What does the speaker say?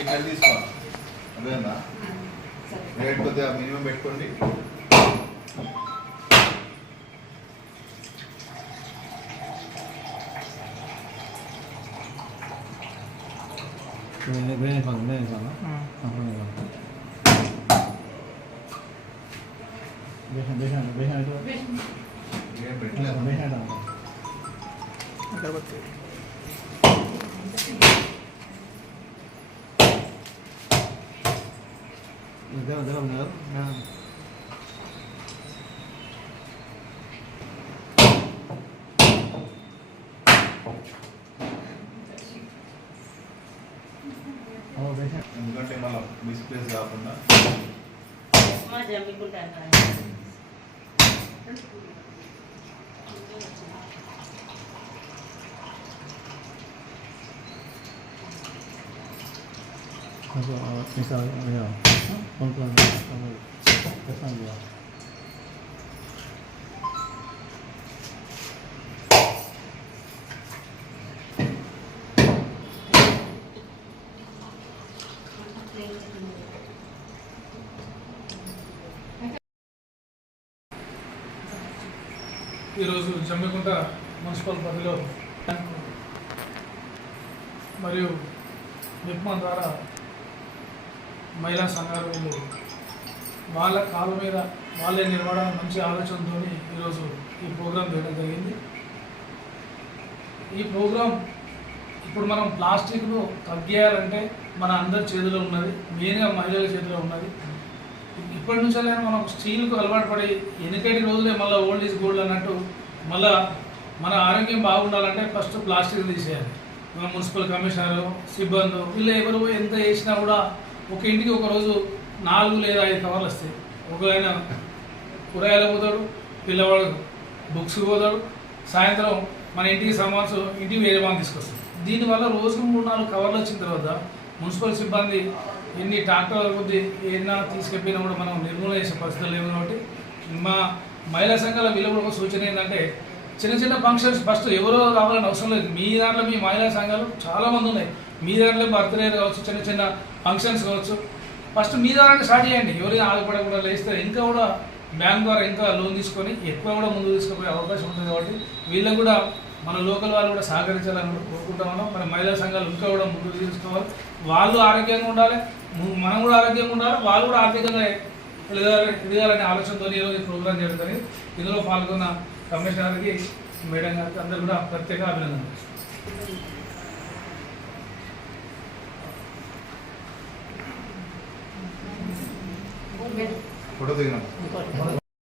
ఇక్కడ తీసుకోండి అదేనా రేట్ కొద్దిగా మినిమం పెట్టుకోండి. अगरबत्ती ఎందుకంటే మళ్ళీ మిస్ప్లేస్ కాకుండా ఈరోజు జమ్మికుంట మున్సిపల్ పరిధిలో మరియు నిప్మా ద్వారా మహిళా సంఘాలు వాళ్ళ కాళ్ళ మీద వాళ్ళే నిలబడాలని మంచి ఆలోచనతో ఈరోజు ఈ ప్రోగ్రాం చేయడం జరిగింది. ఈ ప్రోగ్రాం ఇప్పుడు మనం ప్లాస్టిక్ను తగ్గియాలంటే మన అందరి చేతిలో ఉన్నది, మెయిన్గా మహిళల చేతిలో ఉన్నది. ఇప్పటి నుంచే మనం స్టీల్కు అలవాటు పడి వెనుకటి రోజులే మళ్ళీ ఓల్డ్ ఈజ్ గోల్డ్ అన్నట్టు మళ్ళీ మన ఆరోగ్యం బాగుండాలంటే ఫస్ట్ ప్లాస్టిక్ తీసేయాలి. మన మున్సిపల్ కమిషనరు సిబ్బంది వీళ్ళు ఎవరు ఎంత చేసినా కూడా ఒక ఇంటికి ఒకరోజు 4 లేదా 5 కవర్లు వస్తాయి. ఒకరైనా కూరగాయలు పోతాడు, పిల్లవాడు బుక్స్ పోతాడు, సాయంత్రం మన ఇంటికి సామాన్స్ ఇంటికి వేరే వాళ్ళు తీసుకొస్తాడు. దీనివల్ల రోజుకు 3-4 కవర్లు వచ్చిన తర్వాత మున్సిపల్ సిబ్బంది ఎన్ని ట్రాక్టర్ల కొద్ది ఏదైనా తీసుకెళ్ళినా కూడా మనం నిర్మూలన చేసే పరిస్థితులు లేవు. కాబట్టి మా మహిళా సంఘాల వీళ్ళు ఒక సూచన ఏంటంటే చిన్న చిన్న ఫంక్షన్స్ ఫస్ట్ ఎవరో రావాలని అవసరం లేదు. మీ దాంట్లో మీ మహిళా సంఘాలు చాలామంది ఉన్నాయి. మీ దాంట్లో బర్త్డే కావచ్చు, చిన్న చిన్న ఫంక్షన్స్ కావచ్చు, ఫస్ట్ మీ ద్వారా స్టార్ట్ చేయండి. ఎవరైనా ఆధారపడకుండా లేస్తే ఇంకా కూడా బ్యాంక్ ద్వారా ఇంకా లోన్ తీసుకొని ఎక్కువ కూడా ముందుకు తీసుకుపోయే అవకాశం ఉంటుంది. కాబట్టి వీళ్ళకు కూడా మన లోకల్ వాళ్ళు కూడా సహకరించాలని కోరుకుంటామన్నాం. మన మహిళా సంఘాలు ఇంకా కూడా ముందుకు తీసుకోవాలి. వాళ్ళు ఆరోగ్యంగా ఉండాలి, మనం కూడా ఆరోగ్యంగా ఉండాలి, వాళ్ళు కూడా ఆర్థికంగా ఎదగాలనే ఆలోచనతో ఈరోజు ప్రోగ్రాం జరుగుతుంది. ఇందులో పాల్గొన్న కమిషనర్కి, మేడం గారికి అందరూ కూడా ప్రత్యేక అభినందనలు. ఫోటో దిగినాం.